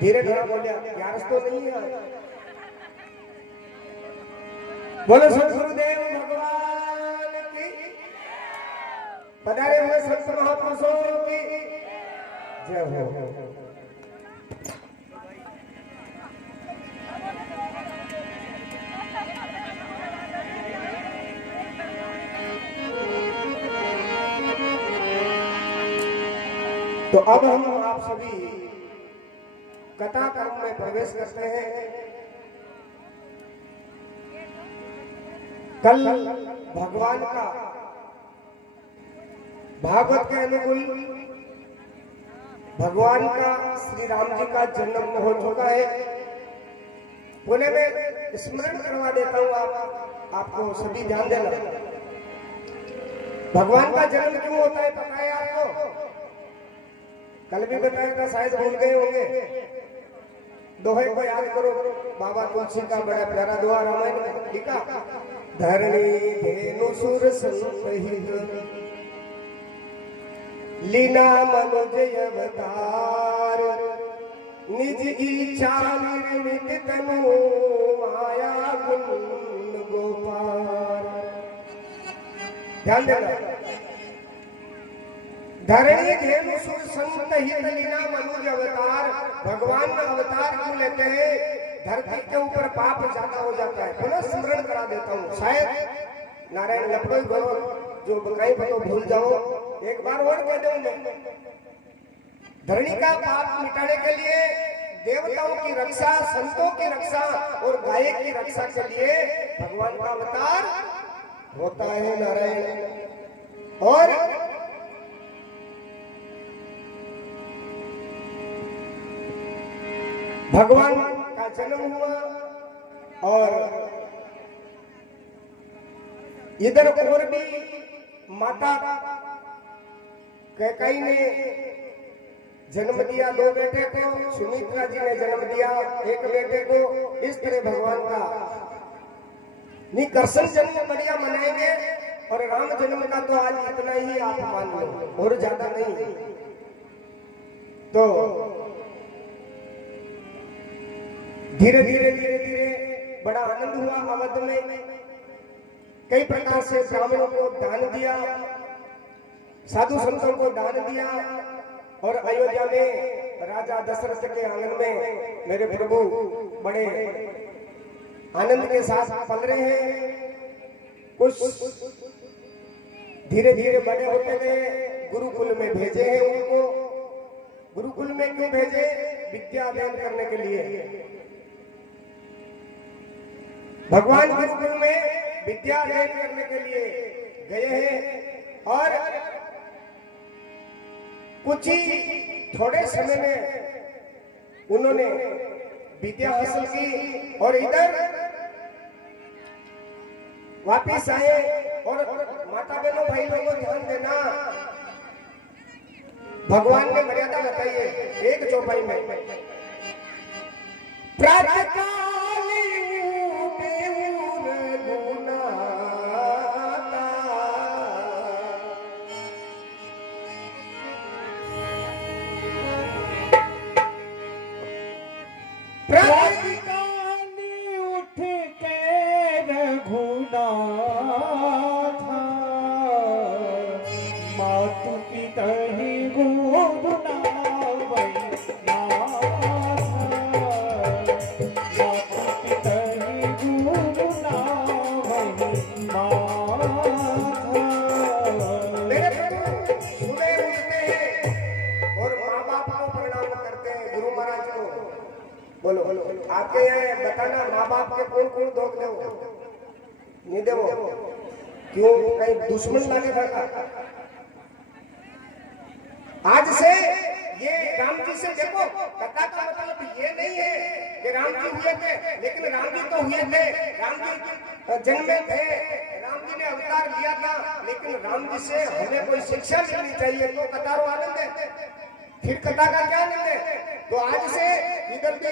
धीरे धीरे बोलिया यार तो नहीं है। बोलो सदगुरुदेव भगवान की पधारे हुए संत महापुरुषों की जय हो। तो अब हम आप सभी कथा कर्म में प्रवेश करते हैं। कल भगवान का भागवत के अनुकूल भगवान का श्री राम जी का जन्म हो चुका है। पुणे में स्मरण करवा देता हूँ, आपको सभी ध्यान देना। भगवान का जन्म क्यों होता है पता है आपको? कल भी बताया था, शायद भूल गए होंगे। दोहे को याद करो, बाबा तुलसी का बड़ा प्यारा दोहा रामायण में लिखा। धरणी धेनु सुर संहित लीना मनुज अवतार निज इच्छा निर्मित तनु माया गुण गोपाल। ध्यान देना, धरणी धेनु सुर संहित लीना मनुज अवतार। भगवान अवतार क्यों लेते हैं? धरती के ऊपर पाप ज्यादा हो जाता है। पुनः स्मरण करा देता हूँ, शायद नारायण लपटोई करो जो कहीं पर तो भूल जाओ, एक बार और कह दूंगा। धरणी का पाप मिटाने के लिए, देवताओं की रक्षा, संतों की रक्षा और गाय की रक्षा के लिए भगवान का अवतार होता है नारायण। और भगवान का जन्म हुआ और इधर और भी माता कैकेयी ने जन्म दिया 2 बेटे को, सुमित्रा जी ने जन्म दिया 1 बेटे को। इस तरह भगवान का कृष्ण जन्म बढ़िया मनाएंगे और राम जन्म का तो आज इतना ही आप मान लो और ज्यादा नहीं। तो धीरे धीरे बड़ा आनंद हुआ। अवध में कई प्रकार से ब्राह्मणों को दान दिया, साधु संतों को दान दिया और अयोध्या में राजा दशरथ के आंगन में मेरे प्रभु बड़े आनंद के साथ पल रहे हैं। कुछ धीरे धीरे बड़े होते गए, गुरुकुल में भेजे हैं उनको। गुरुकुल में क्यों भेजे? विद्या अध्ययन करने के लिए। भगवान गुरुकुल में विद्या अध्ययन करने के लिए गए हैं और कुछ ही थोड़े समय में उन्होंने विद्या हासिल की और इधर वापिस आए। और माता बहनों भाई लोगों ध्यान देना, भगवान ने मर्यादा बताइए एक चौपाई में। उठ के रघुनाथ मातु पिता ही गुरुनावै मातु पिता ही गुरुनावै मेरे प्रभु सुबह उठते हैं और माँ बाप को प्रणाम करते हैं, गुरु महाराज को। बोलो आपके यहाँ बताना, माँ बाप के कौन कौन धोख दो नहीं दे? क्यों? कहीं दुश्मन लागे था? आज से ये राम जी से देखो, कथा का मतलब ये नहीं है कि राम जी हुए थे, लेकिन राम जी तो हुए थे, राम जी जन्मे थे, राम जी ने अवतार लिया था, लेकिन राम जी से हमें कोई शिक्षा मिलनी चाहिए। तो कथा रो आनंद है, फिर कथा का क्या आनंद है? तो आज से इधर भी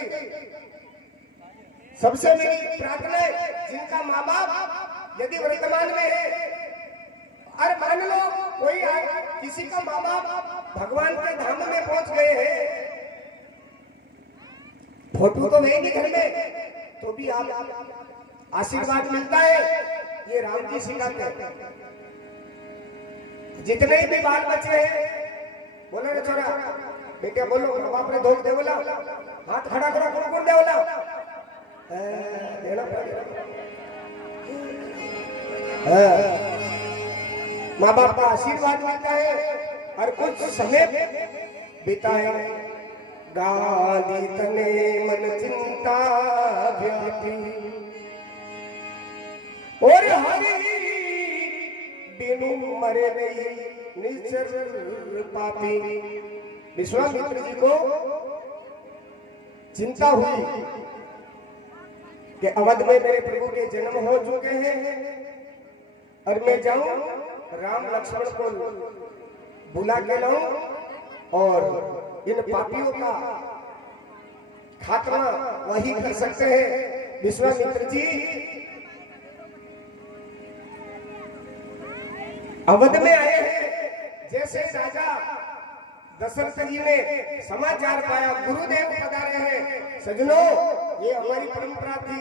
सबसे मेरी प्रार्थना है, जिनका माँ बाप यदि वर्तमान में है, अरे मान लो कोई किसी का माँ बाप भगवान के धाम में पहुंच गए हैं, फोटो तो नहीं घर में, तो भी आप आशीर्वाद मिलता है। ये राम जी सिखाते हैं। जितने भी बाल बच्चे हैं, बोलो ना छोरा, बेटे बोलो, बाप ने धोख दे बोला, हाथ खड़ा करो, कौन कौन दे बोला, देना पड़ेगा। माँ बाप का आशीर्वाद मिलता है और कुछ समय बीता है। गाली तने मन चिंता व्यापी और हरि बिनु मरे नहीं निश्चर पापी। विश्वामित्र जी को चिंता हुई कि अवध में मेरे प्रभु के जन्म हो चुके हैं और मैं जाऊं राम लक्ष्मण को बुला के लाऊं और इन पापियों का खात्मा वही कर सकते हैं। विश्वामित्र जी अवध में आए हैं। जैसे राजा दशरथ जी ने समाचार पाया गुरुदेव पधारे हैं। सजनों, ये हमारी परंपरा थी,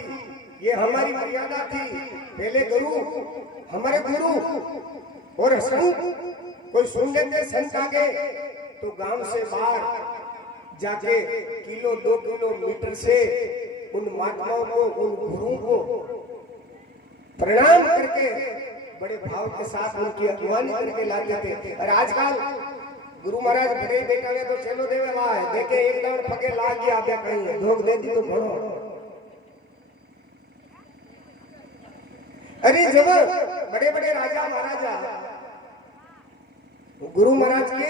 ये हमारी मर्यादा थी। पहले गुरु हमारे गुरु और संत कोई सुन लेते संत आगे तो गांव से बाहर जाके किलो 2 किलोमीटर से उन महात्माओं को, उन गुरुओं को प्रणाम करके बड़े भाव के साथ उनकी अगुवानी करके लाते थे। और आजकल गुरु महाराज बड़े बेटा ने तो चलो देवे वहां है, देखे एकदम पगे लाग गया, क्या कहीं धोख दे दी तो भरो। अरे जब बड़े बड़े राजा महाराजा गुरु महाराज के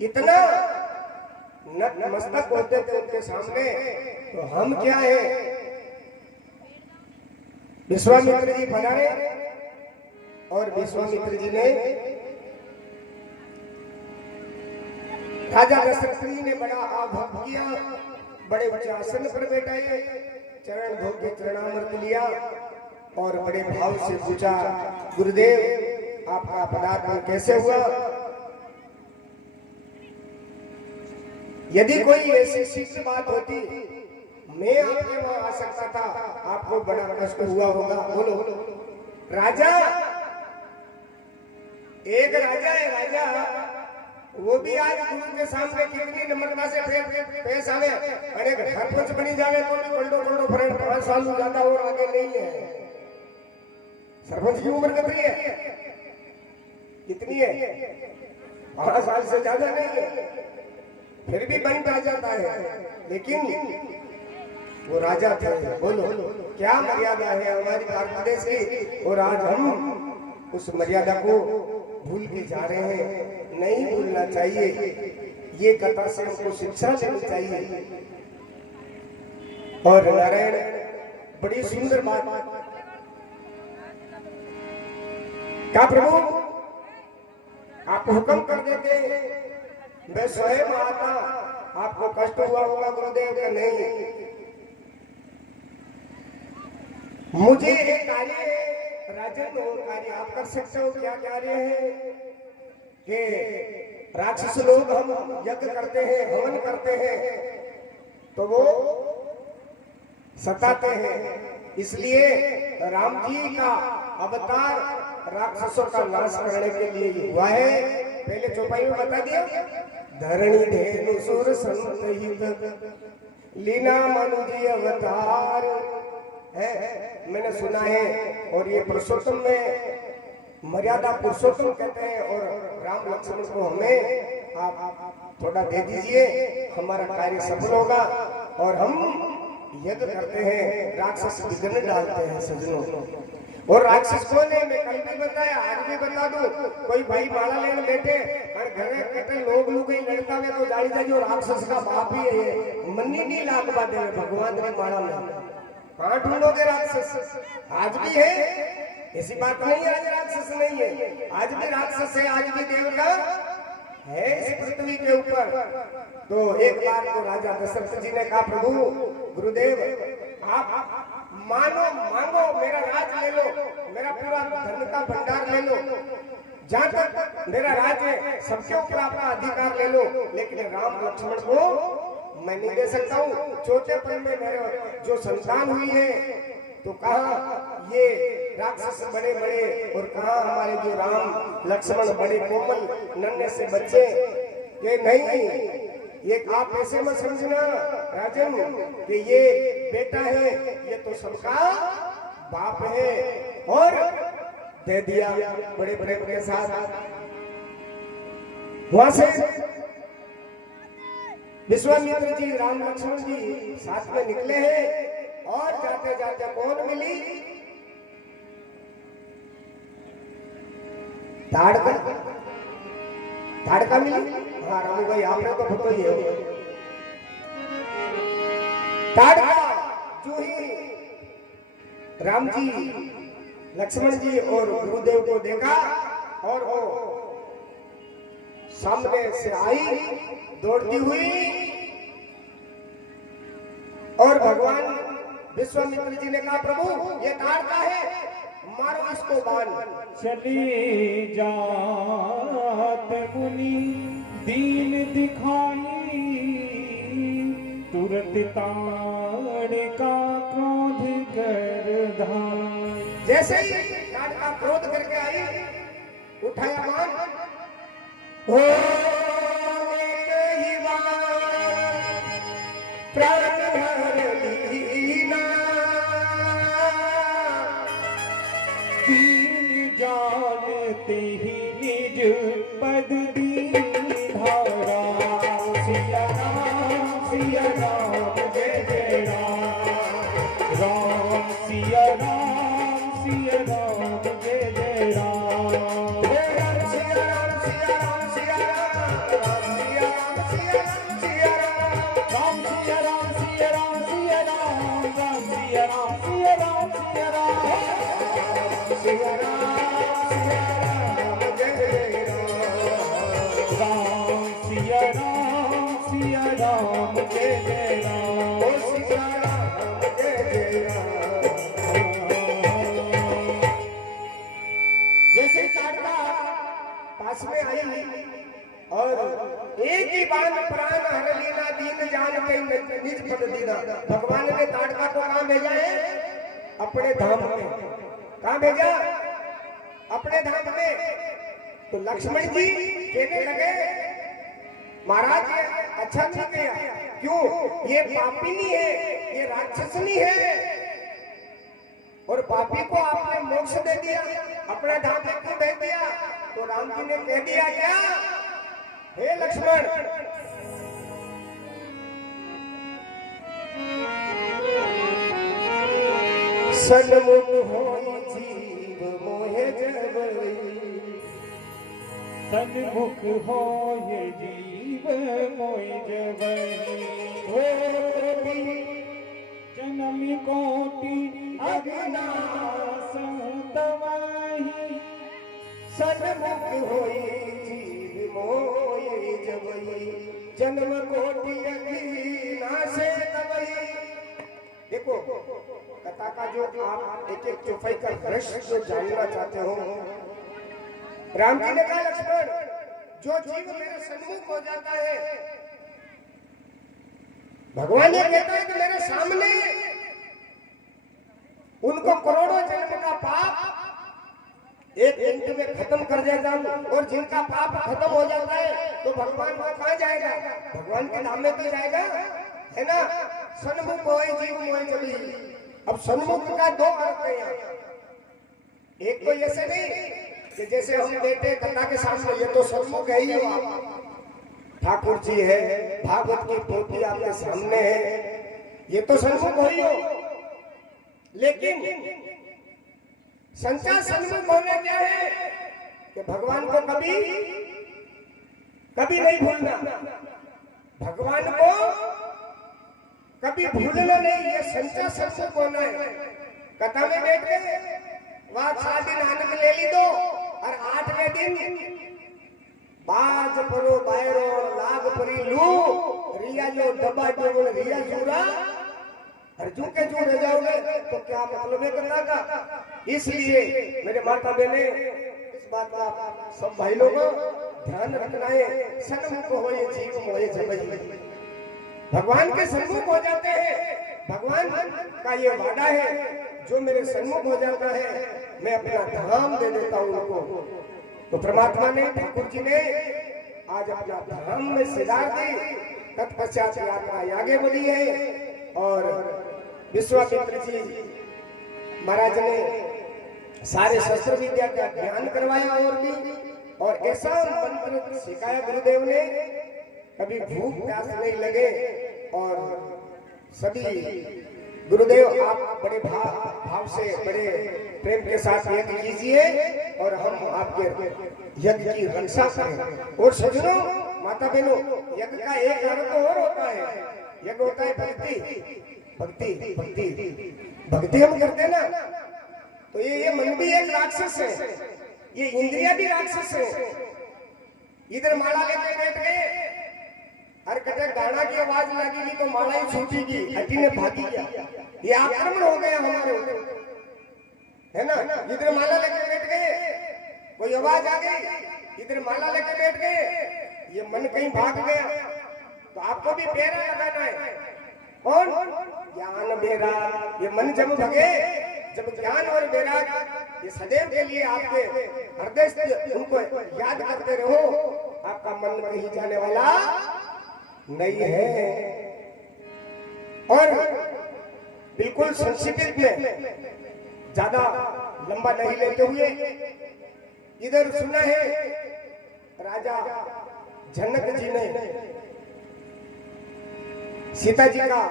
इतना नतमस्तक होते थे उनके सामने, तो हम क्या है। विश्वामित्र जी पधारे और विश्वामित्र जी ने राजा दशरथ जी ने बड़ा आभार किया, बड़े ऊंचे आसन पर बैठाए, चरण धो के चरणामृत लिया और बड़े भाव से पूछा, गुरुदेव आपका पदार्पण कैसे हुआ। यदि कोई ऐसी शिष्ट बात होती मैं आपके वहां आ सकता था, आपको बड़ा कष्ट हुआ होगा। बोलो राजा, एक राजा है, राजा वो भी आज गुरु के सामने कितनी नम्रता से पेश आवे। अरे सरपंच बनी जावे तो कोल्डो फ्रेंड 5 साल ज्यादा और आगे नहीं है। सरपंच की उम्र कितनी है? कितनी है? 5 साल से ज्यादा नहीं है, फिर भी बनता जाता है। लेकिन वो राजा थे। बोलो क्या मर्यादा है हमारी भारत देश की, और आज हम उस मर्यादा को भूल के जा रहे हैं। नहीं भूलना चाहिए, ये कथा से हमको शिक्षा लेनी चाहिए। और नारायण बड़ी सुंदर बात क्या प्रभु आप हुक्म कर देते, मैं स्वयं आता, आपको कष्ट हुआ होगा गुरुदेव का? नहीं, मुझे एक कार्य राजन और कार्य आप कर सकते हो। क्या कार्य है कि राक्षस लोग हम यज्ञ करते हैं, हवन करते हैं, तो वो सताते हैं। इसलिए राम जी का अवतार राक्षसों का नाश करने के लिए ही हुआ है। पहले चौपाई में बता दिया, धरणी धेनु सुर संत हित लीना मनुजी अवतार है। मैंने सुना है, और ये पुरुषोत्तम में मर्यादा पुरुषोत्तम कहते हैं। और राम लक्ष्मण को हमें आप थोड़ा दे दीजिए, हमारा कार्य सफल होगा। और हम यज्ञ करते हैं, राक्षस विघ्न डालते हैं सजनों। और राक्षस कौन है? मैं कल भी बताया, आज भी बता दूं। कोई भाई माला लेने बैठे और घर में कहते लोग ही लड़ता हुए तो जानी चाहिए राक्षस का बाप ही है। मन्नी नहीं लाग पाते भगवान की माला में, कहाँ ढूंढोगे राक्षस? आज भी है, ऐसी बात नहीं आज राक्षस नहीं है, आज भी राक्षस है, आज भी देवता है इस पृथ्वी के ऊपर। तो एक बार तो राजा दशरथ जी ने कहा, प्रभु गुरुदेव आप मानो मांगो, मेरा राज ले लो, मेरा पूरा धन का भंडार ले लो, जहां तक मेरा राज है सबके ऊपर आपका अधिकार ले लो, लेकिन राम लक्ष्मण को मैं नहीं दे सकता हूँ। चौथेपन में मेरे जो संतान हुई है तो कहा ये राक्षस बड़े बड़े और कहा हमारे जो राम लक्ष्मण बड़े कोमल नन्हे से बच्चे। ये नहीं, ये आप ऐसे मत समझना राजन कि ये बेटा है, ये तो सबका बाप है। और दे दिया बड़े बड़े के साथ। वहां से विश्वामित्र जी राम लक्ष्मण जी साथ में निकले हैं और जाते जाते कौन मिली? ताड़का। ताड़का मिली। हाँ रामू भाई आपने तो खुद ही है। ताड़का जो ही राम जी लक्ष्मण जी और गुरुदेव को देखा और वो सामने से आई दौड़ती हुई और भगवान विश्वामित्र जी ने कहा प्रभु ये ताड़का है, मारो इसको बाण। चली जात मुनि दीन दिखाई, तुरंत ताड़का क्रोध कर धाई। जैसे ही ताड़का क्रोध करके आई, उठाया बाण। हो एक ही बार प्राण हर लीना, दीन जानते ही निज पद दीन धारा। सिया राम जय जय राम, राम सिया राम जय जय राम। राम जय जय राम, सीता राम जय जय राम। जैसे ताड़का पास में आई और एक ही बाण प्राण हर लेना, दीन जान के निज पद दीना। भगवान ने ताड़का को कहाँ भेजा है? अपने धाम में। कहाँ भेजा? अपने धाम में। तो लक्ष्मण जी कहने लगे महाराज ये अच्छा नहीं किया। क्यों? ये पापी नहीं है, ये राक्षस नहीं है, और पापी को आपने मोक्ष दे दिया, अपने धाम में क्यों भेज दिया? तो राम जी ने कह दिया क्या? हे लक्ष्मण, सन्मुख होई जीव मोहे जबई, सन्मुख होए जीव मोहि जबहि। हो कोटि जन्म कोटि अविनाश तवहि। सन्मुख होई जीव मोहे जबई, जन्म कोटि अविनाश तवहि। देखो कथा का जो आप एक एक चौपाई का दृश्य जो जानना चाहते हो, राम जी ने कहा लक्ष्मण जो जीव मेरे सन्मुख हो जाता है, भगवान ये कहता है कि मेरे सामने उनको करोड़ों जन्म का पाप एक मिनट में खत्म कर देता हूं, और जिनका पाप खत्म हो जाता है तो भगवान वो कहाँ जाएगा? भगवान के धाम में तो जाएगा, है ना। सन्मुख होए जीव मोहे जबहि। अब सन्मुख का दो अर्थ है। एक तो ऐसे नहीं कि जैसे हम बैठे कथा के सामने, ये तो सन्मुख है ही हो आप, ठाकुर जी है, भागवत की पोथी आपके सामने है, ये तो सन्मुख हो ही हो। लेकिन संचार सन्मुख होने क्या है कि भगवान को कभी नहीं भूलना, भगवान को कभी भूलना नहीं, ये संचार सन्मुख होना है। कथा में बैठ के वहां 7 दिन आनंद ले ली दो, और 8वें दिन बाज परो बायरो लाग परी लू, रिया जो दबा जो रिया जूरा, अर्जुन के जो रह जाओगे तो क्या मतलब है कथा का। इसलिए मेरे माता बहने इस बात का सब भाई लोगों ध्यान रखना है। सन्मुख होए जीव मोहे जबहि। भगवान के सन्मुख हो जाते हैं। भगवान का ये वादा है, जो मेरे सन्मुख हो जाता है मैं अपना धाम दे देता हूं उनको। तो परमात्मा ने, ठाकुर जी ने आज अपना धाम में सिधार दी। तत्पश्चात यात्रा आगे बढ़ी है और विश्वामित्र जी महाराज ने सारे शस्त्र विद्या का ज्ञान करवाया और ऐसा मंत्र सिखाया गुरुदेव ने, कभी भूख प्यास नहीं लगे। और सभी गुरुदेव आप बड़े भाव से, बड़े प्रेम के साथ यज्ञ कीजिए और हम आपके यज्ञ की रक्षा करें। और सजनों, माता बहनों, यज्ञ का एक अर्थ और होता है, यज्ञ होता है भक्ति। भक्ति भक्ति भक्ति हम करते हैं ना, तो ये मन भी एक राक्षस है, ये इंद्रिया भी राक्षस है। इधर माला लेके बैठ गए, हर कटे गाना की आवाज लगेगी तो माला ही छूटेगी, हटी ने भागी गया, ये आक्रमण हो गया हमारे ऊपर, है ना। इधर माला लेके बैठ गए, कोई आवाज आ गई, इधर माला लेके बैठ गए, ये मन कहीं भाग गया। तो आपको भी पैरा लगाना है। कौन? ज्ञान वैराग। ये मन जब भगे, जब ज्ञान और वैराग ये सदैव के लिए आपके हृदय से उनको याद करते रहो, आपका मन कहीं जाने वाला नहीं है। और बिल्कुल संक्षिप्त में, ज्यादा लंबा नहीं लेते हुए, इधर सुना है राजा जनक जी ने सीता जी का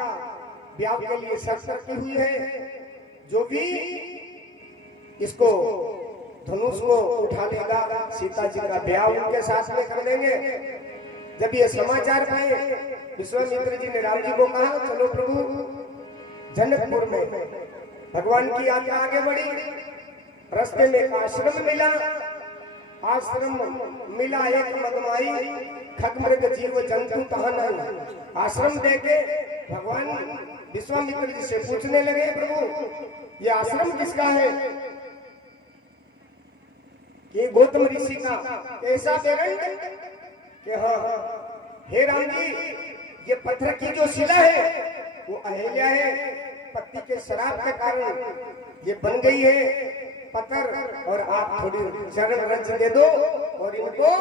ब्याह के लिए शर्त रखी हुई है, जो भी इसको धनुष को उठा लेगा सीता जी का ब्याह उनके साथ में कर देंगे। जब ये समाचार पाए, विश्वामित्र जी ने राम जी को कहा, चलो प्रभु जनकपुर में। भगवान की यात्रा आगे बढ़ी, रास्ते में एक आश्रम मिला, एक मदमाई खगमृग जीव जंतु तहन। आश्रम देके भगवान विश्वामित्र जी से पूछने लगे, प्रभु ये आश्रम किसका है? ये गौतम ऋषि का। कैसा पेरेंट? कि हाँ हे राम जी, ये पत्थर की जो शिला है वो अहिल्या है, पति के शराब के कारण ये बन गई है पत्थर, और आप थोड़ी चरण रच दे दो और इनको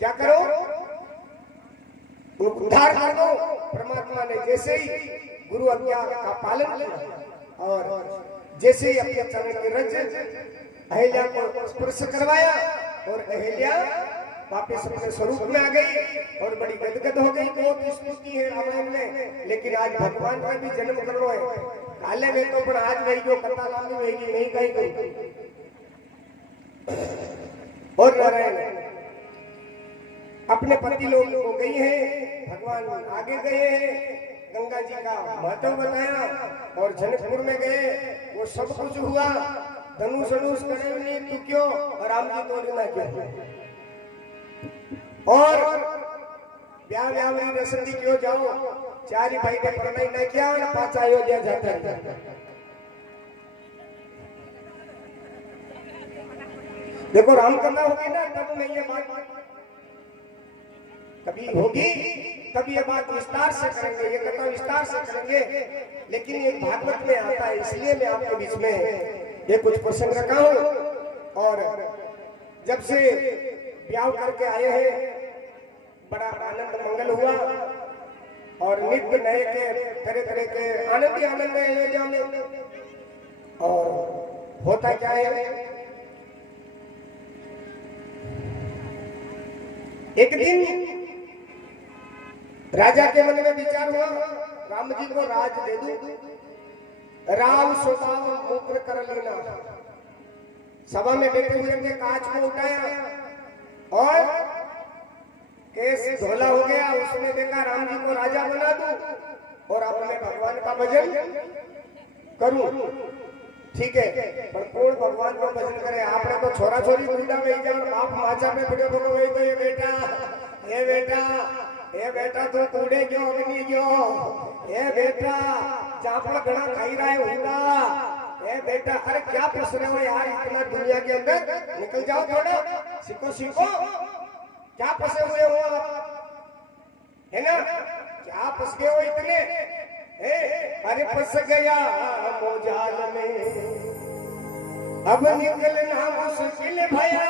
क्या करो, उद्धार कर दो। परमात्मा ने जैसे ही गुरु आज्ञा का पालन किया और जैसे ही अपने चरण की रज अहिल्या को स्पर्श करवाया, और अहिल्या वापस अपने स्वरूप में आ गई और बड़ी गदगद हो गई। बहुत स्तुति है रामायण में, लेकिन आज भगवान का भी जन्म करना है। काले में तो पर आज वही जो कथा लागू होगी नहीं कहीं गई। और नारायण अपने पति लोग को गई है, भगवान आगे गए हैं, गंगा जी का महत्व बताया और जनकपुर में गए, वो सब कुछ हुआ। धनुष करे नहीं तू क्यों, और राम जी तो ना क्यों, और ब्याह में रसम दी क्यों जाओ, चार भाई का प्रणय न किया और 5 अयोध्या जाता है। देखो राम कथा होगी ना, तब नहीं ये बात कभी होगी, तब ये बात विस्तार से करेंगे, ये कथा विस्तार से करेंगे। लेकिन ये भागवत में आता है, इसलिए मैं आपके बीच में ये कुछ प्रसंग रखा हूं। और जब से ब्याह करके आए हैं, बड़ा आनंद मंगल हुआ और नित्य नए के तरह तरह के आनंद ही आनंद है अयोध्या में। और होता क्या है, एक दिन राजा के मन में विचार हुआ, राम जी को राज दे दूं, राम स्वभाव मूत्र कर लेना। सभा में बैठे हुए थे, कांच को उठाया और केस धोला हो गया। उसने देखा राम जी को राजा बना दूं और अपने भगवान का भजन करूं। ठीक है, पर कौन भगवान को भजन करे? आपने तो छोरा छोरी बुढ़ा में जाओ, बाप माचा में बैठे तो वही तो ये बेटा तो कूड़े क्यों अग्नि क्यों, ये बेटा चापड़ घड़ा खाई रहा है होगा, ये बेटा अरे क्या पूछ रहे हो यार, इतना दुनिया के अंदर निकल जाओ, थोड़ा सीखो, क्या फंसे हुए हो आप, है क्या फंस गए हो इतने? अरे फंस गया मोजाल में, अब निकलना मुश्किल भया,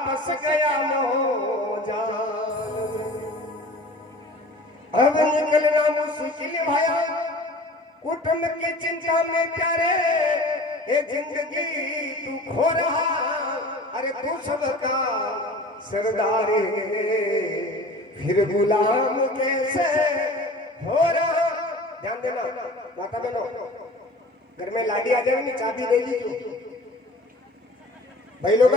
फंस गया मोजाल में, अब निकलना मुश्किल भया, कुटुंब की चिंता में प्यारे, ये जिंदगी तू खो रहा, अरे तू सबका सरदार फिर गुलाम कैसे हो रहा। ध्यान देना माता बहनों, घर में लाडी आ जाएगी, चाबी दे दीजिए भाई लोग।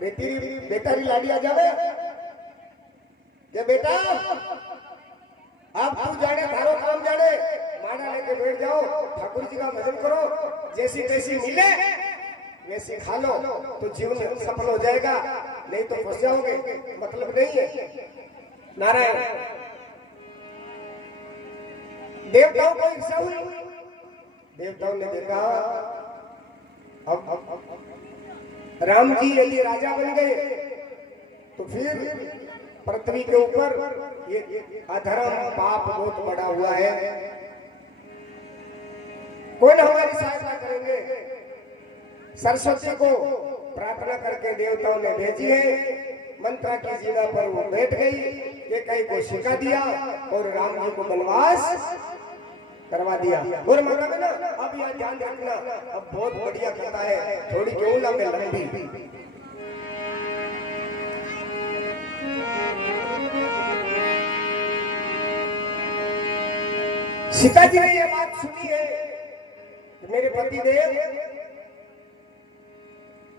बेटा भी लाडी आ जावे क्या बेटा? आप तू जाने, थारो काम जाने, माड़ा लेके बैठ जाओ, ठाकुर जी का भजन करो, जैसी तैसी मिले वैसी खा लो तो जीवन सफल हो जाएगा, नहीं तो फंस जाओगे, मतलब नहीं है। नारायण। देवताओं को इच्छा हुई, देवताओं ने देखा अब राम जी यदि राजा बन गए तो फिर पृथ्वी के ऊपर ये अधर्म पाप बहुत बड़ा हुआ है, कौन हमारी सहायता करेंगे? सरस्वती को प्रार्थना करके देवताओं ने भेजी है, मंत्रा की जगह पर वो बैठ गई, ये कई को सिखा दिया और राम जी को वनवास करवा दिया। और माता में ना अब यह ध्यान रखना, अब बहुत बढ़िया कथा है, थोड़ी क्यों लंबी। सीता जी ने यह बात सुनी है कि मेरे पति देव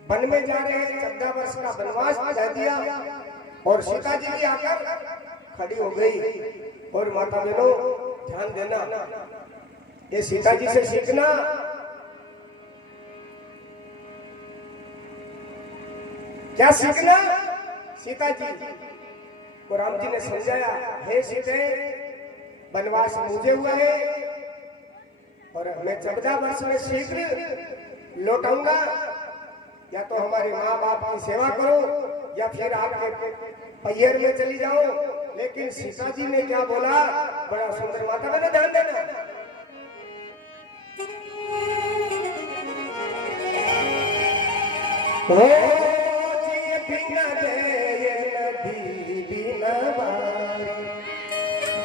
वन में जा रहे हैं, 14 वर्ष का वनवास दे दिया, और सीता जी भी आकर खड़ी हो गई। और माता बहनों ध्यान देना, ये सीता जी से सीखना, क्या सीखना? सीता जी को राम जी ने समझाया, हे सीते वनवास मुझे हुआ है और मैं 14 वर्ष में शीघ्र लौटाऊंगा, या तो हमारे माँ बाप की सेवा करो या फिर आपके पहियर में चली जाओ। लेकिन सीता जी ने क्या बोला, बड़ा सुंदर, माता मैंने ध्यान देना। बिना दे नदी बिना बारी,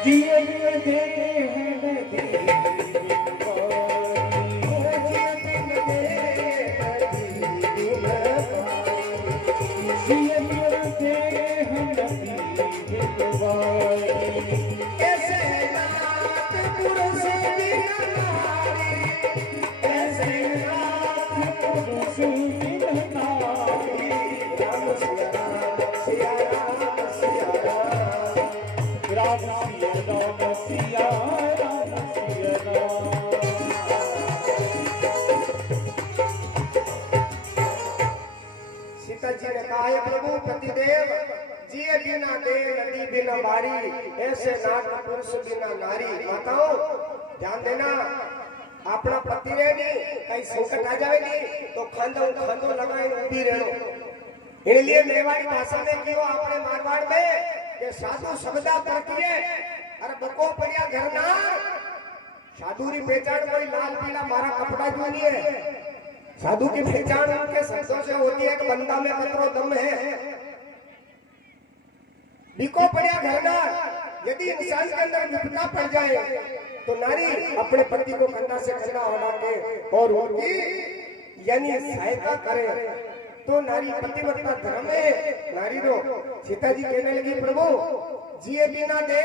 जीवन दे हैं नदी प्रभु पतिदेव जिए बिना दे नदी बिना बारी, ऐसे नाग पुरुष बिना नारी। माताओं ध्यान देना, अपना पति रहे नहीं, कहीं संकट आ जाए नहीं तो खांदो लगाए उभी रहो। इसलिए मेवाड़ी भाषा में क्यों अपने मारवाड़ में के साधु शब्दा परकिए, अरे बको पड़िया घर ना साधु री पहचान कोई लाल पीला मारा कपड़ा जो नहीं है। साधु की पहचान उनके शब्दों से होती है कि बंदा में कतरो दम है। बिको पड़िया घरना, यदि इंसान के अंदर विपदा पड़ जाए तो नारी अपने पति को कंधा से कंधा उड़ा के और उनकी यानी सहायता करे तो नारी पतिव्रता धर्म है। नारी रो सीता जी कहने लगी, प्रभु जिए बिना दे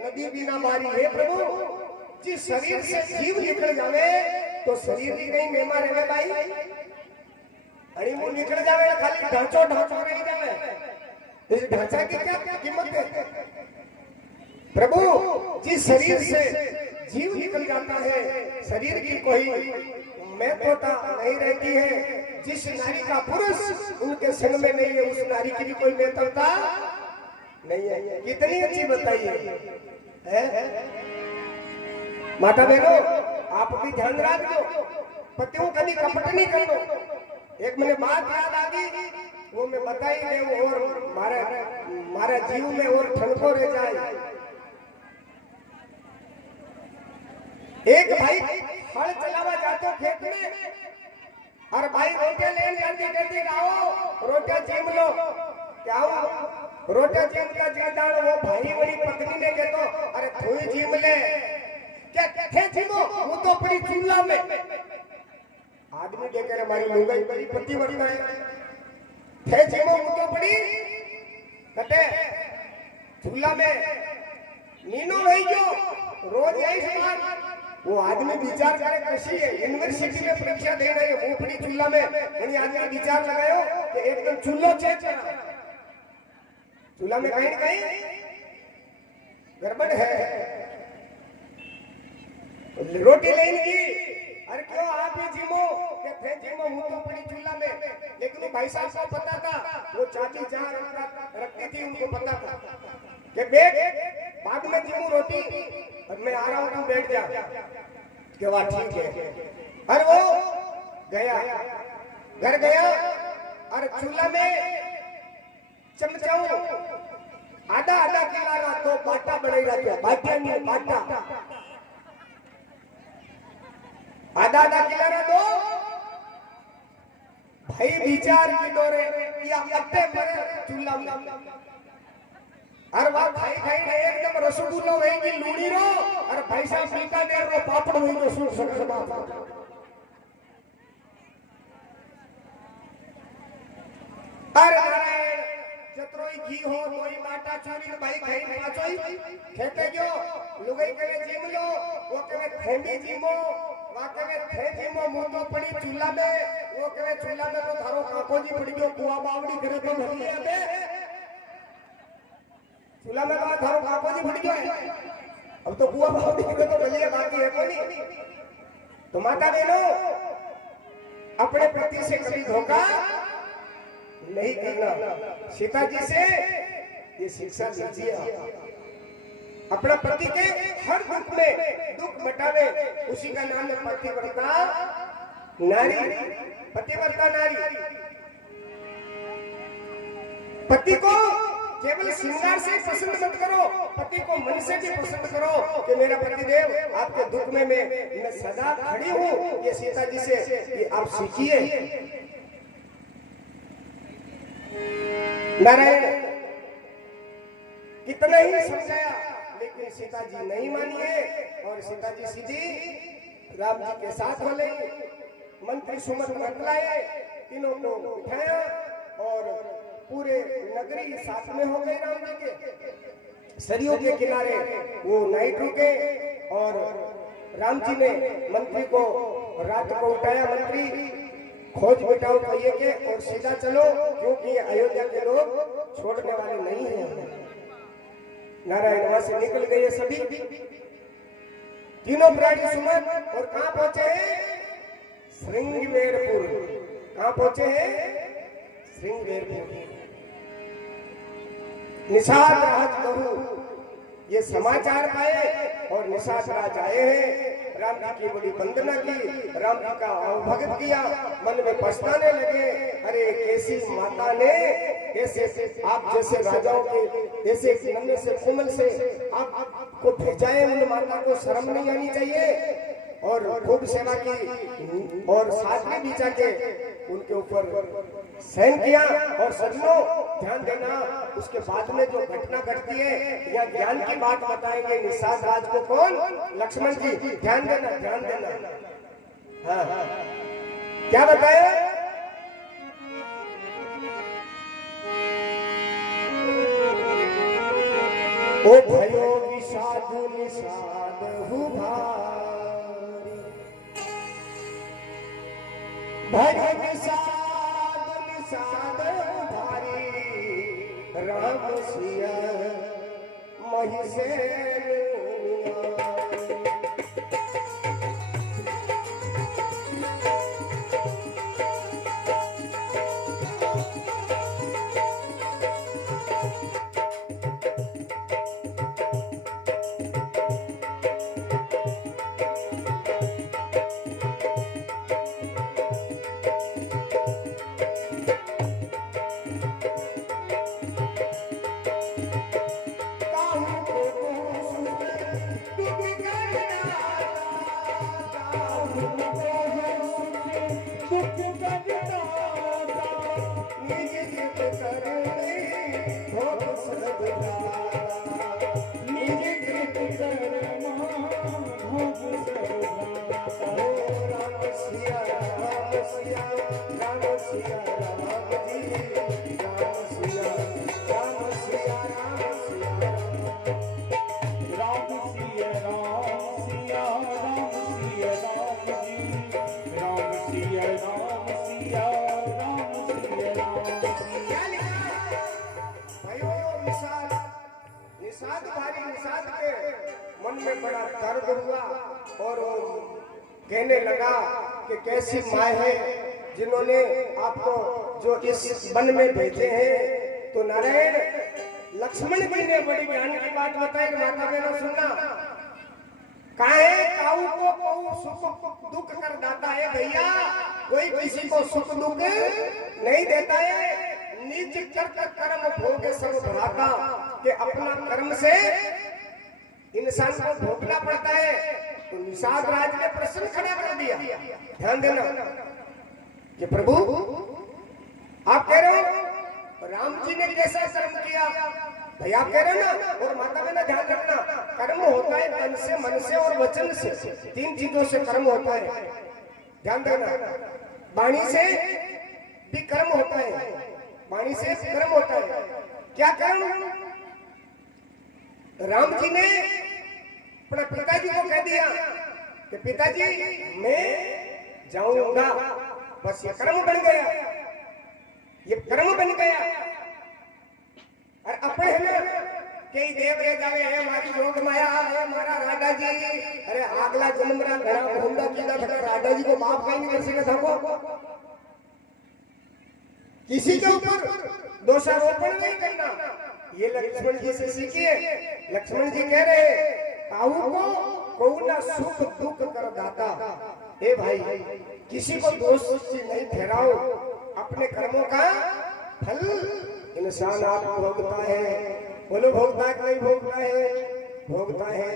नदी बिना मारी। है प्रभु, जिस शरीर से जीव निकल जावे तो शरीर की कहीं मेमा रहे भाई, अरे वो निकल जावे खाली ढांचो रह जावे, इस ढांचा की क्या कीमत है? प्रभु जिस शरीर से जीव निकल जाता है, शरीर की कोई महत्वता नहीं रहती है। जिस नारी का पुरुष उनके संग में नहीं है, उस नारी की भी कोई महत्वता नहीं है। कितनी अच्छी बताइए है? माता बहनों आप भी ध्यान रखो, पतियों कभी कपट नहीं करो। एक मैंने बात याद आ गई, वो मैं बता ही दे और मारा जीव में और ठनको रह जाए। एक भाई हल चलावा जातो खेत में और भाई रोटियां लेने जाती कहती आओ रोटियां चीम लो। क्या हो रोटियां चीमता जीदान वो भाई बड़ी पत्नी ने कहतो अरे थोड़ी चीम ले। क्या थे चीमो वो तो अपनी चूल्हा में। आदमी देखे हमारी लुगाई बड़ी पतिव्रता है। थे चीमो वो तो बड़ी कटे चूल्हा में नीनो रही गयो रोज यही सवाल। वो आदमी विचार करे कशी है यूनिवर्सिटी में परीक्षा दे रहे हैं मोपड़ी चूल्हा में यानी आदमी विचार लगायो कि एकदम चूल्हो चेक करा चूल्हा में कहीं कहीं गड़बड़ है। रोटी लेने की अरे क्यों आप ही जीमो कि थे जीमो हूं तो पड़ी चूल्हा में। लेकिन भाई साहब को पता था वो चाची जहां रखती थी उनको पता था कि बेट बाद में जीमू रोटी और मैं आ रहा हूं तू बैठ जा। कि वाह ठीक है। और वो गया घर गया और चूल्हा में चमचाऊ आधा आधा किला तो बाटा बनाई रहा बाटा नहीं बाटा आधा आधा किला दो भाई विचार की दौरे या अट्टे पर चूल्हा में और वह खाई खाई ने एकदम रसगुल्लो वेगी लूड़ी रो और भाई साहब मिलता देर रो पापड़ हुई तो सुन सकता अरे नारायण जत्रोई घी हो मोई बाटा चोरी भाई खाई पाचोई खेते गयो लुगाई कहे जीम लो वो कहे थेमी जीमो वा कहे थे जीमो मुंह तो पड़ी चूल्हा में वो कहे चूल्हा में तो थारो काको जी पड़ी गयो कुआ बावड़ी करे तो भलिया बे चूल्हा में कहा थारो काको जी फट गया है अब तो कुआ बावड़ी करे तो भलिया बाकी है कोई। तो माता बहनों अपने पति से कभी धोखा नहीं करना। सीता जी से ये शिक्षा लीजिए। अपना पति के हर दुख में दुख मिटावे उसी का नाम है पतिव्रता नारी। पतिव्रता नारी पति को केवल श्रृंगार से पसंद मत करो पति को मन से भी पसंद करो कि मेरा पतिदेव आपके दुख में मैं सदा खड़ी हूं। ये सीता जी से ये आप सीखिए। नारायण कितना ही समझाया लेकिन सीता जी नहीं मानी है और सीता जी सीधी राम जी के साथ हो गई। मंत्री सुमन रख लाए तीनों को उठाया और पूरे नगरी साथ में हो गए राम जी के। सरयू के किनारे वो नाइट रुके और राम जी ने मंत्री को रात को उठाया। मंत्री खोज बिठाओ पहिए के और सीधा चलो क्योंकि अयोध्या के लोग छोड़ने वाले नहीं हैं। नारायण वहां से निकल गए सभी तीनों प्राणी सुमन और कहां पहुंचे हैं श्रृंगवेरपुर। कहां पहुंचे हैं श्रृंगवेरपुर। निषाद राज बहू ये समाचार पाए और निषाद राज आए हैं। राम जी की बड़ी वंदना की राम जी का अवभगत किया मन में पछताने लगे। अरे कैसी माता ने कैसे आप जैसे राजाओं के ऐसे नन्हे से कोमल से आपको भेजा है उन माता को शर्म नहीं आनी चाहिए। और खूब सेवा की और साथ में भी जाके उनके ऊपर सहन किया। और सजनों ध्यान देना उसके बाद में जो घटना घटती है या ज्ञान की बात बताएंगे निषाद राज को कौन लक्ष्मण जी। ध्यान देना ध्यान देना। हाँ क्या बताया ओ भयो विषादु निषाद भारी भयो निषाद निषाद भारी राम सिया महिषे निषाद भारी निषाद के मन में बड़ा दर्द हुआ और वो कहने लगा कि कैसी माँ है जिन्होंने आपको जो इस वन में भेजे हैं। तो नारायण लक्ष्मण जी ने बड़ी ज्ञान की बात बताई। माता बहनों सुनना, काहे काऊ को काऊ सुख दुख कर दाता है भैया, कोई किसी को सुख दुख नहीं देता है। निज कर कर्म भोगे सब भ्राता, कि अपना कर्म से इंसान को भोगना पड़ता है। तो निषाद राज ने प्रश्न खड़ा कर दिया, ध्यान देना कि प्रभु आप कह रहे हो राम जी ने कैसा कर्म किया, भैया आप कह रहे हो ना। और माता बहना ध्यान रखना, कर्म होता है तन से, मन से और वचन से, 3 चीजों से कर्म होता है। ध्यान देना, वाणी से भी कर्म होता है, वाणी से कर्म होता है। क्या कर्म? राम जी ने अपने पिताजी को कह दिया कि पिताजी मैं जाऊंगा, बस ये कर्म बन गया, ये कर्म बन गया। और अपने है ना कई देव रे जावे है हमारी जोग माया है हमारा राधा जी, अरे अगला जन्म रा घड़ा घूमदा कीदा था राधा जी को माफ कहीं नहीं कर सके था। किसी के ऊपर दोषारोपण नहीं करना, ये लक्ष्मण जी से सीखिए। लक्ष्मण जी कह रहे काऊ को कोऊ ना सुख दुख कर दाता। ए भाई किसी को दोष से नहीं ठहराओ, अपने कर्मों का फल इंसान आप भोगता है। बोलो भोगता है कि नहीं भोगता है? भोगता है।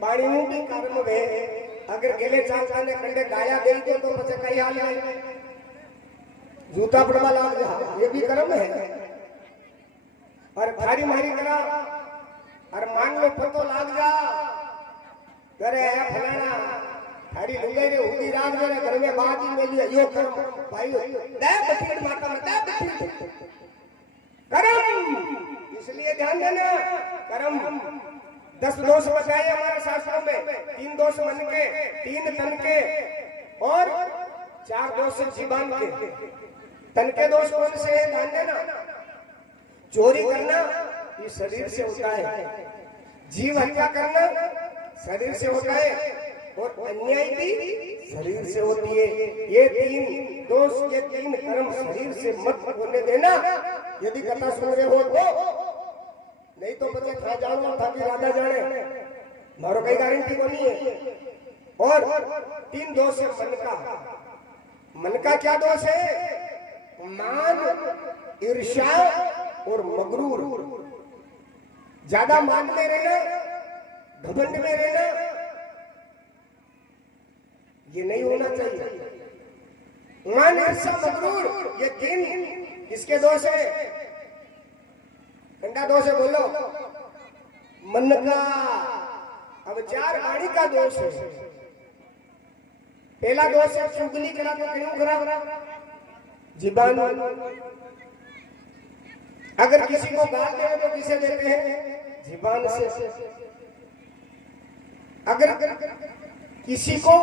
बाड़ी में भी कर्म है, अगर गेले चाचा ने कंडे गाया गई तो बच्चे कई हाल है, जूता पड़वा लाग जा, ये भी कर्म है। और थारी मारी करा और मान लो पतो लाग जा, करे फलाना थारी लुंगाई रे उदी राग जो घर में बात ही मिली यो कर्म भाई दे बठीड़ माता में दे बठीड़ कर्म। इसलिए ध्यान देना, कर्म 10 दोष बताए हमारे शास्त्रों में, 3 दोष मन के, 3 तन के और 4 दोष जीवन के। तन के दोष कौन से है? ध्यान देना, चोरी करना ये शरीर से होता है, जीव हत्या करना शरीर से होता है और अन्याय भी शरीर से होती है। ये 3 दोष, ये 3 कर्म शरीर से मत होने देना। यदि कथा सुन रहे हो तो, नहीं तो बच्चे खा जाओ था कि राधा जाने, मारो कई गारंटी को नहीं है। और 3 दोष है मन का। मन का क्या दोष है? मान, ईर्ष्या और मगरूर। ज्यादा मान में रहना, घमंड में रहना, ये नहीं होना चाहिए। मान, ईर्ष्या, मगरूर, ये 3 किसके दोष है? कंडा दोष है, बोलो मन का। अब 4 वाणी का दोष है। पहला दोष है चुगली करा तो क्यों करा? जीवन। अगर किसी को गाल दे तो किसे देते हैं? जीवन से। अगर किसी को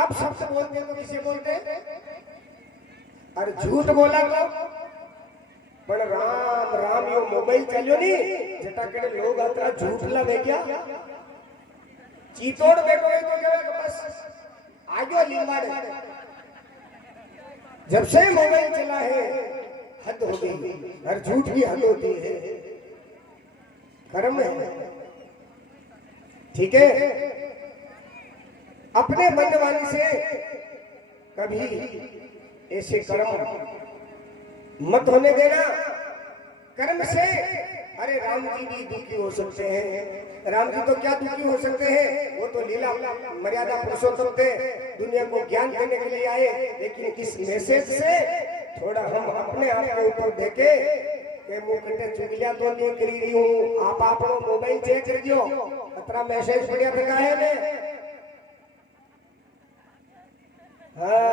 आप शब्द बोलते हैं तो किसे बोलते हैं? और झूठ बोला तो पर राम राम यो मोबाइल चलो नहीं जटा के लोग आता झूठ लगे क्या चीतोड़ बैठो है तो क्या बस आजो लीमाड़। जब से मोबाइल चला है हद हो गई, हर झूठ की हद होती है। कर्म है, ठीक है। अपने मन वाली से कभी ऐसे कर्म मत होने देना। कर्म से अरे राम जी भी दुखी हो सकते हैं। राम जी तो क्या दुखी हो सकते हैं? वो तो लीला मर्यादा पुरुषोत्तम थे, दुनिया को ज्ञान देने के लिए आए। लेकिन इस मैसेज से थोड़ा हम अपने आप के ऊपर देखे कि मुझे चुगलियां तो नहीं करी रही हूँ। आप मोबाइल चेक कर दियो, अतरा मैसेज बढ़िया लगा है ने। हाँ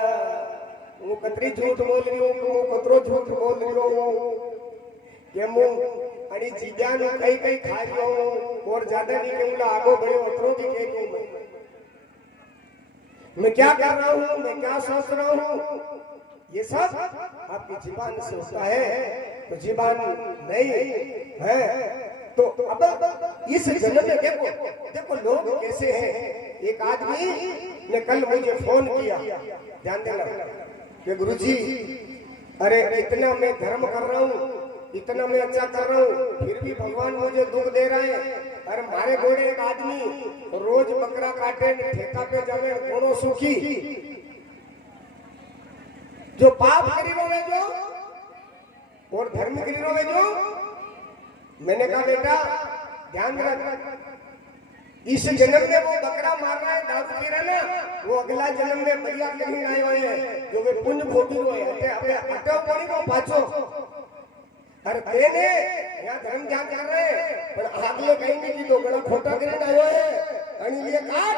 वो कतरी झूठ बोल रही हूँ, वो कतरो झूठ बोल रही हूँ कि मुंह अड़ी चीजा ने कई कई खा रही हूँ और ज्यादा नहीं कहूँगा आगो बढ़े उतरो भी कह रही हूँ। मैं क्या कर रहा हूँ, मैं क्या सोच रहा हूँ, ये सब आपकी जीवान से होता है। तो जीवान नहीं है तो अब इस जन्म में देखो देखो लोग कैसे हैं। एक आदमी ने कल मुझे फोन किया, ध्यान देना, कि गुरुजी अरे इतना मैं धर्म कर रहा हूँ, इतना मैं अच्छा कर रहा हूँ, फिर भी भगवान मुझे दुख दे रहे हैं। अरे मारे घोड़े एक आदमी रोज बकरा काटे, ठेका पे जावे, दोनों सुखी, जो पाप करी रोवे जो और धर्म करी रोवे जो। मैंने कहा बेटा ध्यान रख, इस जन्म में वो बकरा मार रहा है, दारू पी रहा है ना, वो अगला जन्म में बढ़िया कहीं आए हुए हैं जो वे पुण्य भोगी हुए हैं। अबे हटो कोनी को पाछो, अरे तेने यहाँ धर्म ध्यान कर रहे हैं पर आगले कहेंगे कि तो बड़ा खोटा गिरन आयो है, अनि लिए काट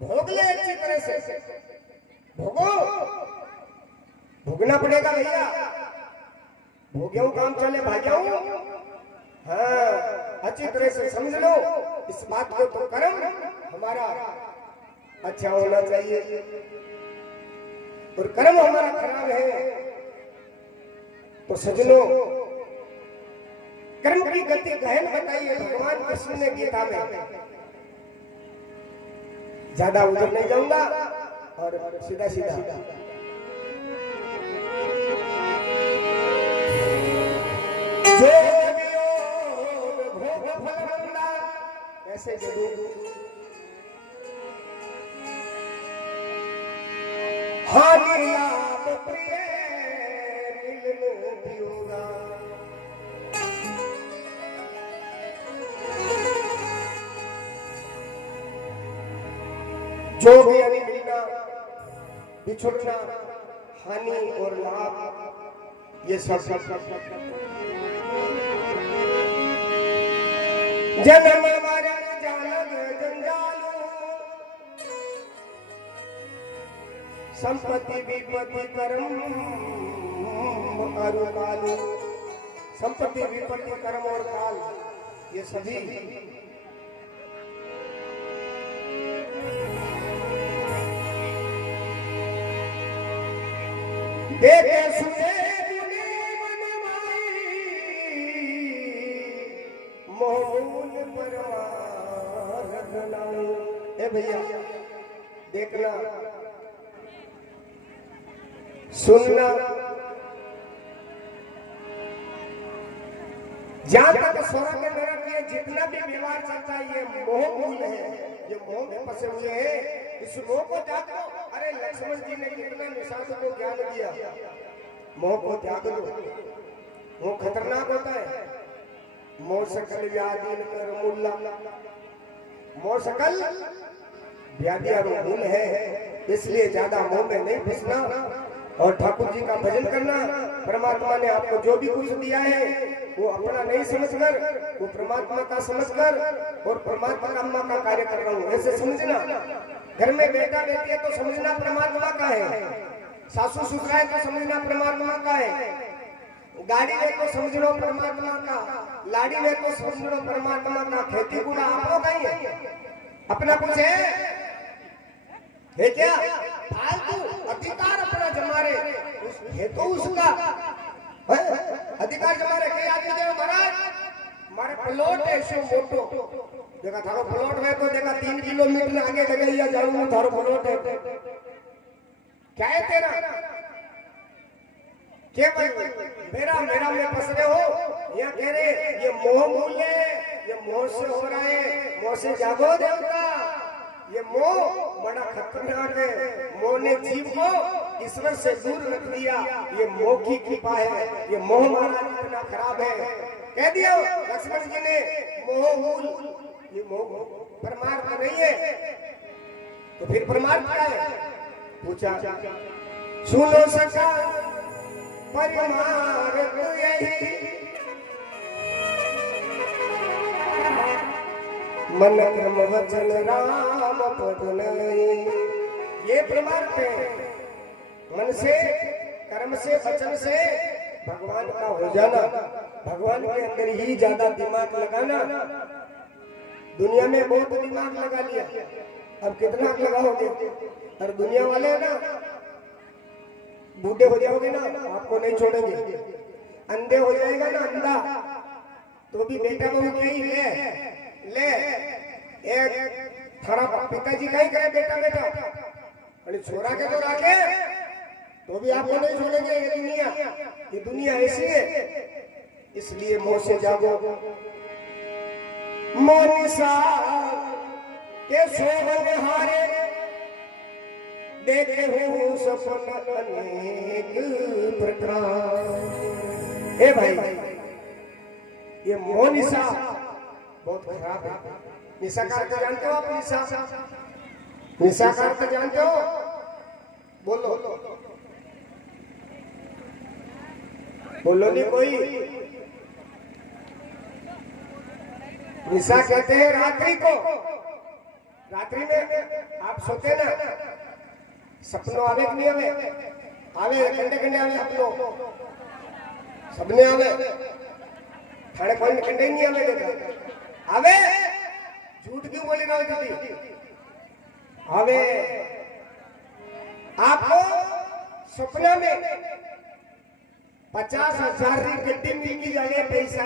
भोग ले अच्छी तरह से, भोगो, भोगना पड़ेगा भैया, भोग्याऊ काम चले भाग्याऊ। हाँ अच्छी तरह से समझ लो इस बात को, तो कर्म हमारा अच्छा होना चाहिए और कर्म हमारा खराब है तो सजनों कर्म की गति गहन बताइए भगवान कृष्ण ने गीता में। ज्यादा उधर नहीं जाऊंगा और सीधा सीधा जो ऐसे हानि लाभ प्रिय मिलन दियोगा। जो भी हमें मिलना बिछुड़ना हानि और लाभ ये सब जन्म मरण जानग जंजालू संपत्ति विपत्ति कर्म और काल। संपत्ति विपत्ति कर्म और काल ये सभी देखे सुने भैया देखना सुनना, जहां तक स्वर्ग में नरक ये जितना भी व्यवहार चलता है ये मोह मूल है, ये मोह में फंसे हुए हैं। इस मोह को त्याग दो। अरे लक्ष्मण जी ने कितना निषाद को ज्ञान दिया, मोह को त्याग दो, मोह खतरनाक होता है। मोह सकल व्याधि कर मुल्ला, मोह सकल व्याधियां मूल है, इसलिए ज्यादा मोह में नहीं फंसना और ठाकुर जी का भजन करना। परमात्मा ने आपको जो भी कुछ दिया है वो अपना नहीं समझकर, वो परमात्मा का समझकर और परमात्मा का कार्य कर रहा हूँ ऐसे समझना। घर में बेटा बेटी है तो समझना परमात्मा का है, सासू ससुर है तो समझना परमात्मा का है, गाड़ी है तो समझ लो परमात्मा का, लाड़ी है तो समझ लो परमात्मा का, खेती कूड़ा आपको का ही है, अपना कुछ है क्या? फालतू अधिकार अपना जमा रहे है तो उसका अधिकार जमा रहे। आदमी देव महाराज मारे प्लॉट है सो मोटो, देखा थारो प्लॉट है तो देखा 3 किलोमीटर आगे जगह जाऊंगा, थारो प्लॉट है क्या है तेरा? क्या भाई मेरा मेरा में फंस रहे हो? यहाँ कह रहे ये मोह मूल है, ये मोह से हो रहा है, मोह से जागो देवता। ये मोह बड़ा खतरनाक है, मोह ने जीव को ईश्वर से दूर रख दिया, ये मोह की कृपा है। ये मोह महाराज इतना खराब है, कह दिया लक्ष्मण जी ने मोह मूल, ये मोह परमार्थ नहीं है तो फिर परमार्थ क्या है? पूछा सुनो सका परमार्थ यही मन क्रम वचन राम पद नहीं। ये परमार्थ है, मन से कर्म से वचन से भगवान का हो जाना, भगवान के अंदर ही ज्यादा दिमाग लगाना। दुनिया में बहुत दिमाग लगा लिया, अब कितना लगाओगे? और दुनिया वाले है ना बूढ़े हो जाओगे ना आपको नहीं छोड़ेंगे, अंधे हो जाएगा ना अंधा तो भी बेटा बहू कहीं ले एक थारा पिताजी कहीं करे बेटा बेटा और छोरा के तो राखे तो भी आपको नहीं छोड़ेंगे। ये दुनिया ऐसी है। इसलिए मोह से जागो। मोनिसा के सोवन हारे देखे हो सपन अनेक प्रकार। ए भाई ये मोनिसा बहुत खराब है। निशा का अर्थ जानते हो आप? निशा का अर्थ जानते हो? बोलो बोलो नहीं कोई। निशा कहते हैं रात्रि को। रात्रि में आप सोते ना, सपनों आवे नहीं आवे? आवे कंडे कंडे आवे अपनो सबने आवे। थाने कोई कंडे नहीं आवे देखा आवे। झूठ क्यों बोले ना दीदी? आवे। आपको सपना में 50,000 की गड्डी मिल की जाए पैसा।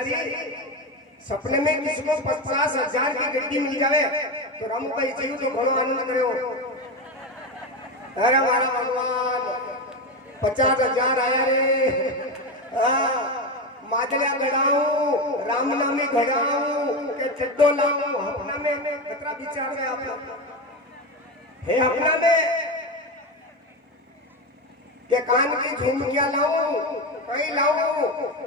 सपने में किसको 50,000 की गड्डी मिल जाए तो रामू भाई चाहिए तो घणो आनंद करो। अरे हमारा भगवान 50,000 आया रे। माजलिया गड़ाऊ राम नामी घड़ाऊ के चड्डो लाऊ। अपना में कितना विचार है आप हे अपना में के कान की झुमकिया लाऊ कहीं लाऊ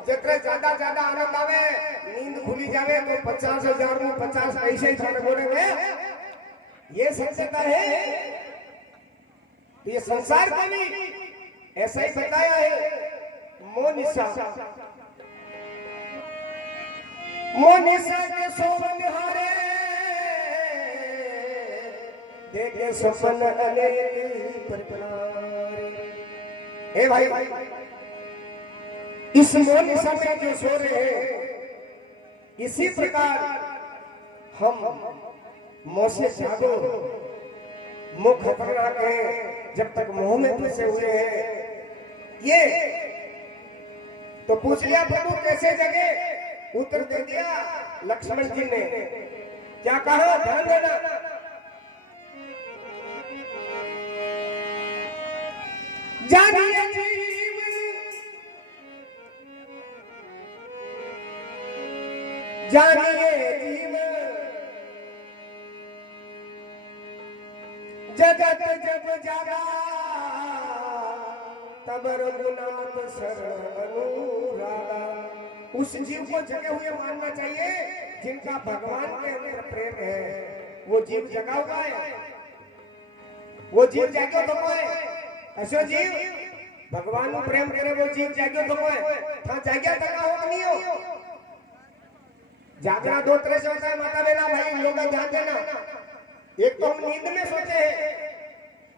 जितने ज्यादा आनंद आवे नींद खुली जावे तो 50,000 में 50 पैसे ही खाने बोलेंगे। ये सत्यता है। ये संसार का भी ऐसा ही बताया है। मोनिसा के सोवन हारे देखे सपन अनेक प्रकार। हे भाई इस मोनिसा में जो सो रहे हैं इसी प्रकार हम मोह से जागो। मोह खतरनाक है जब तक मोह में फंसे हुए हैं। ये तो पूछ लिया प्रभु कैसे जगे? उत्तर दे दिया लक्ष्मण जी ने। क्या कहा? ध्यान देना। जानिए जीव जानिए जीव जगत जब जागा तब रघुनाथ शरण अनुरागा। उस जीव को जगे हुए मानना चाहिए जिनका भगवान के अंदर प्रेम है। वो जीव जगा हुआ है। वो जीव जागो तो ऐसे जीव भगवान को प्रेम करे वो जीव जागो तो था जाग्या तक हो नहीं हो। जागना दो तरह से होता है माता बहना भाई लोग ध्यान देना। एक तो हम नींद में सोते हैं।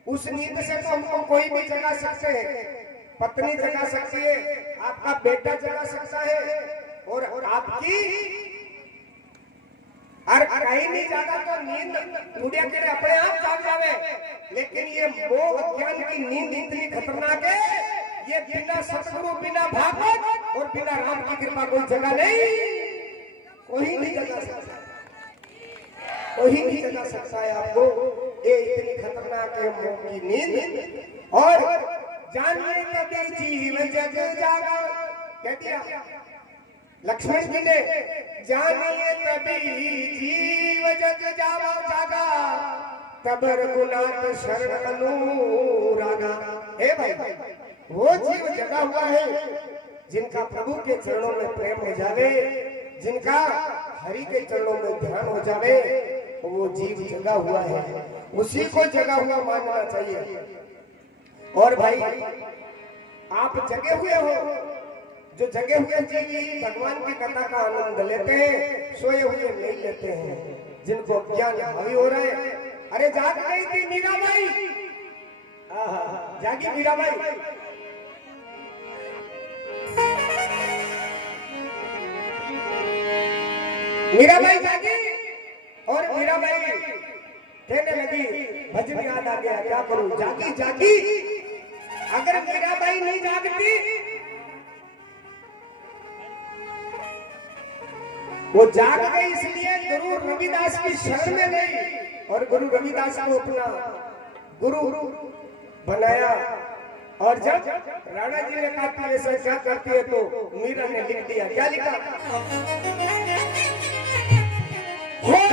उस नींद से तो हमको कोई भी जगा सकते हैं। पत्नी जगा सकती है, आपका बेटा जगा सकता है और आपकी कहीं नहीं जाता तो नींद टूटे करे अपने आप जाग जावे। लेकिन ये मोह अज्ञान की नींद इतनी खतरनाक है। ये बिना सतगुरु बिना भागवत और बिना राम की कृपा कोई जगह नहीं। कोई नहीं जगा सकता। कोई नहीं जगा सकता है आपको। ये इतनी खतरनाक है मोह की नींद। और जानिए तभी जीव जग जागा कह दिया लक्ष्मण जी ने। जानिए तभी जीव जग जागा तब रघुनाथ शरण अनुरागा। हे भाई वो जीव जगा हुआ है जिनका प्रभु के चरणों में प्रेम हो जावे, जिनका हरि के चरणों में ध्यान हो जावे, वो जीव जगा हुआ है। उसी को जगा हुआ मानना चाहिए। और भाई आप जगे हुए हो। जो जगे हुए जीव भगवान की कथा का आनंद लेते हैं, सोए हुए नहीं लेते हैं। जिनको ज्ञान हावी हो रहा है। अरे जाग गई थी मीराबाई। जागी मीराबाई। मीराबाई जागी और मीराबाई कहने लगी भजन याद आ गया क्या करूं। जागी जागी। अगर मीराबाई नहीं जागती वो जाग गई इसलिए गुरु रविदास की शरण में गई और गुरु रविदास को अपना गुरु बनाया। और जब राणा जी ने कहा कि ऐसा क्या करती है तो मीरा ने लिख दिया, क्या लिखा? हो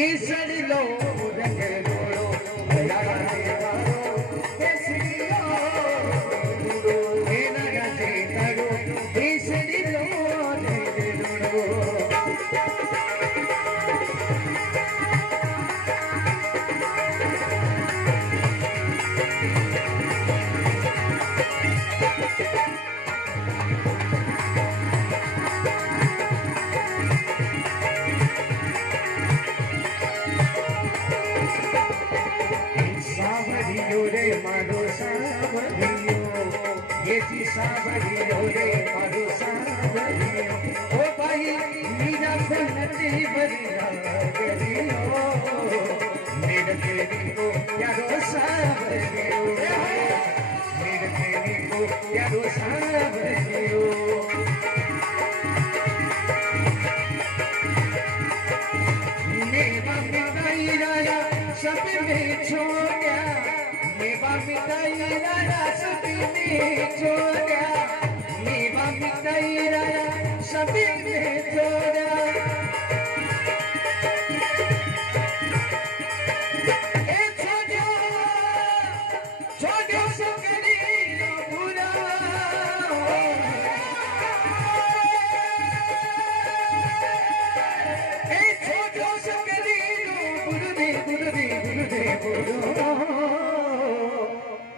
This is the Lord. सावरियो रे मारो सावरियो ये जी सावरियो रे मारो सावरियो ओ भाई मीरा को नदी भरिया गरियो मेरे तेरी को यारो सावरियो मेरे तेरी को यारो सावरियो मेवा मिठाई राजा सब में छोड़ा मेवा मिठाई राजा सब में छोड़ा मेवा मिठाई राजा सब में छोड़ा ए छोड़ो छोड़ो सुकरी बुरा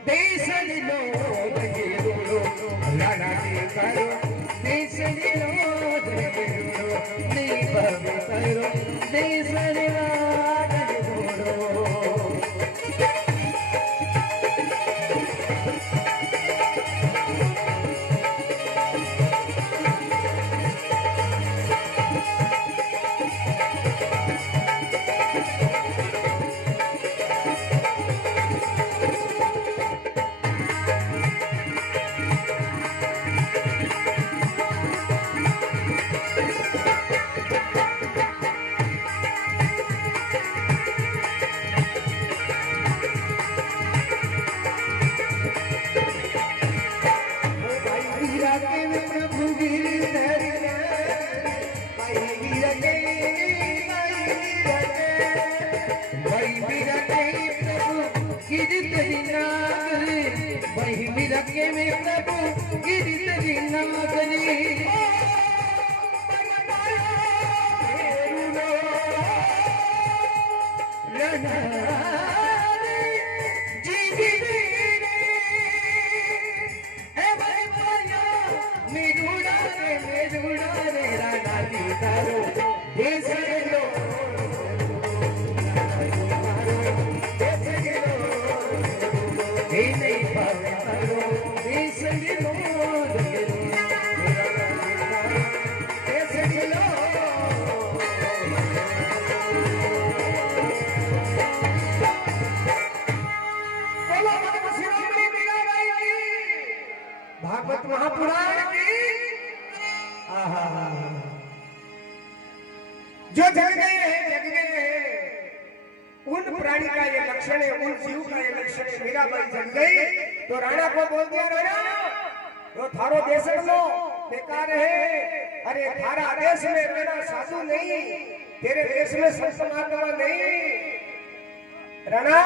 देशलिलो दगिरो लाना दी करो देशलिलो दगिरो नी भवे करो देशलिलो दगिरो के में प्रभु गिरी तेरी नागरी जी जी मेरुड़ा रे राना दी तारो देश लो नहीं पावे तारो देश लो भागवत महापुराण की जो जग गए हैं उन प्राणी का ये लक्षण है, उन जीव का ये लक्षण है। मीराबाई जग गई तो राणा को बोल दिया, राणा तो थारो देश लो बेकार है। अरे थारा देश में मेरा साधु नहीं, तेरे देश में संत महात्मा नहीं। राणा